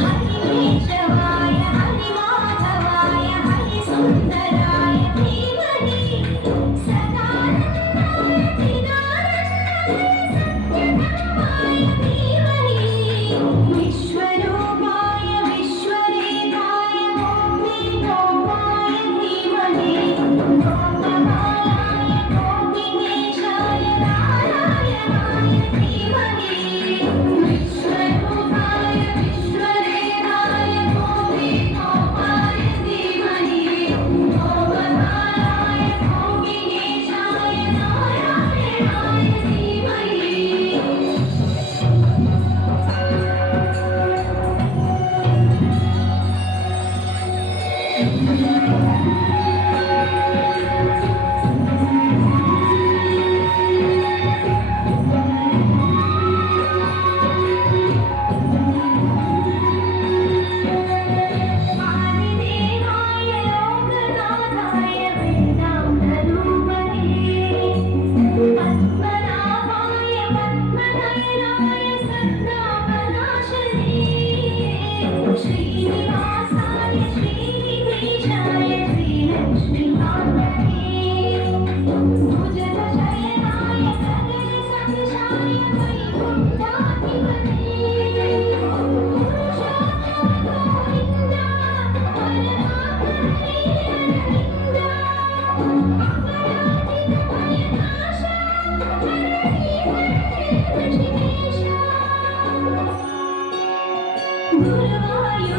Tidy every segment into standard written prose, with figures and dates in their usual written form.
हरिकेशवाय हरिमाधवाय हरिसुन्दराय धीमहि सदानन्दाय चिदानन्दाय सत्यधर्माय धीमहि विश्वरूपाय विश्वरेखाय गोपीनाथाय धीमहि गोपबालाय गोपीनेशाय नारायणाय धीमहि विश्वरूपाय विश्वरेखाय गोपीनाथाय धीमहि गोपबालाय गोपीनेशाय नारायणाय धीमहि आदिदेवाय लोकनाथाय वेदान्तरूपणे पद्मनाभाय पद्मनयनाय सद्दामनाशने श्रीनिवासाय श्रीनिधीशाय श्रीलक्ष्मीकान्तने भुजगशयनाय गगनसदृशाय वैकुण्ठाधिपते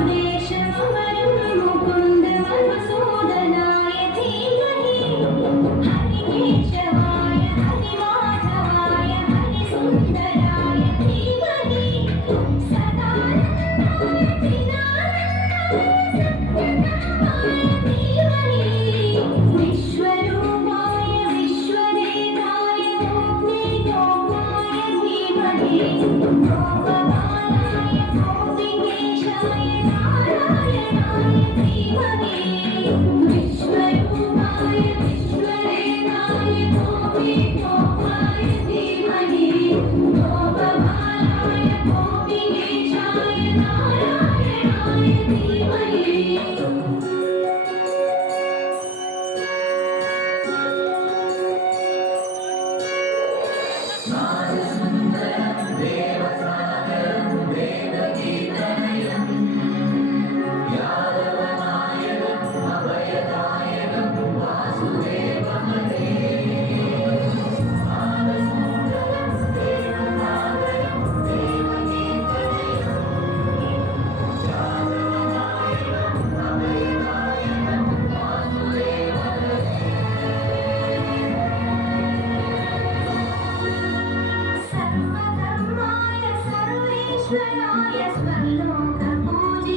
गुरुवायुदेशमवरं मुकुन्द मधुसूदनाय धीमहि हरिकेशवाय हरिमाधवाय हरिसुन्दराय धीमहि सदानन्दाय चिदानन्दाय सत्यधर्माय धीमहि विश्वरूपाय विश्वरेखाय गोपीनाथाय धीमहि गोपबालाय गोपीनेशाय नारायणाय धीमहि विश्वरूपाय विश्वरेखाय गोपीनाथाय धीमहि गोपबालाय गोपीनेशाय नारायणाय धीमहि सर्वधर्माय सर्वेश्वराय स्वलोकपूजिताय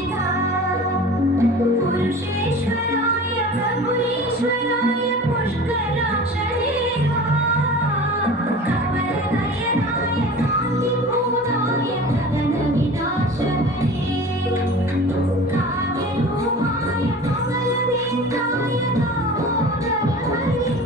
पुरुषेश्वराय प्रभुरीश्वराय पुष्कराक्षणे कमलनयनाय कान्तिभूताय गगनविनाशने काव्यरूपाय कमलनेत्राय दामोदरहरे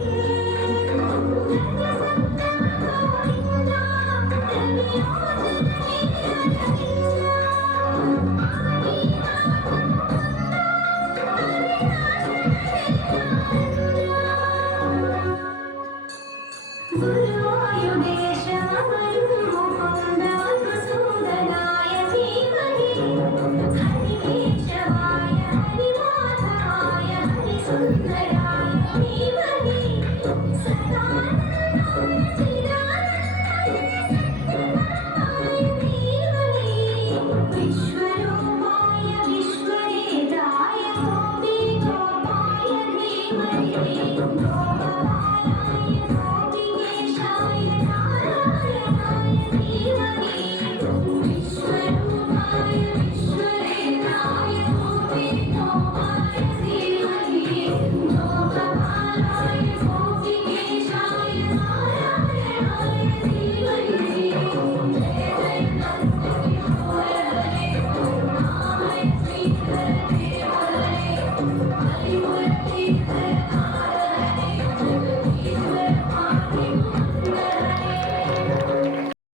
गुरुवायुदेशमवरं मुकुन्द मधुसूदनाय धीमहि हरिकेशवाय हरिमाधवाय हरिसुन्दराय धीमहि सदानन्दाय चिदानन्दाय सत्यधर्माय धीमहि विश्वरूपाय विश्वरेखाय गोपीनाथाय धीमहि गोपबालाय गोपीनेशाय नारायणाय धीमहि विश्वरूपाय विश्वरेखाय गोपीनाथाय धीमहि गोपबालाय गोपीनेशाय नारायणाय धीमहि जय जय गणपति हरे राम श्री हरे हरे हरि हरि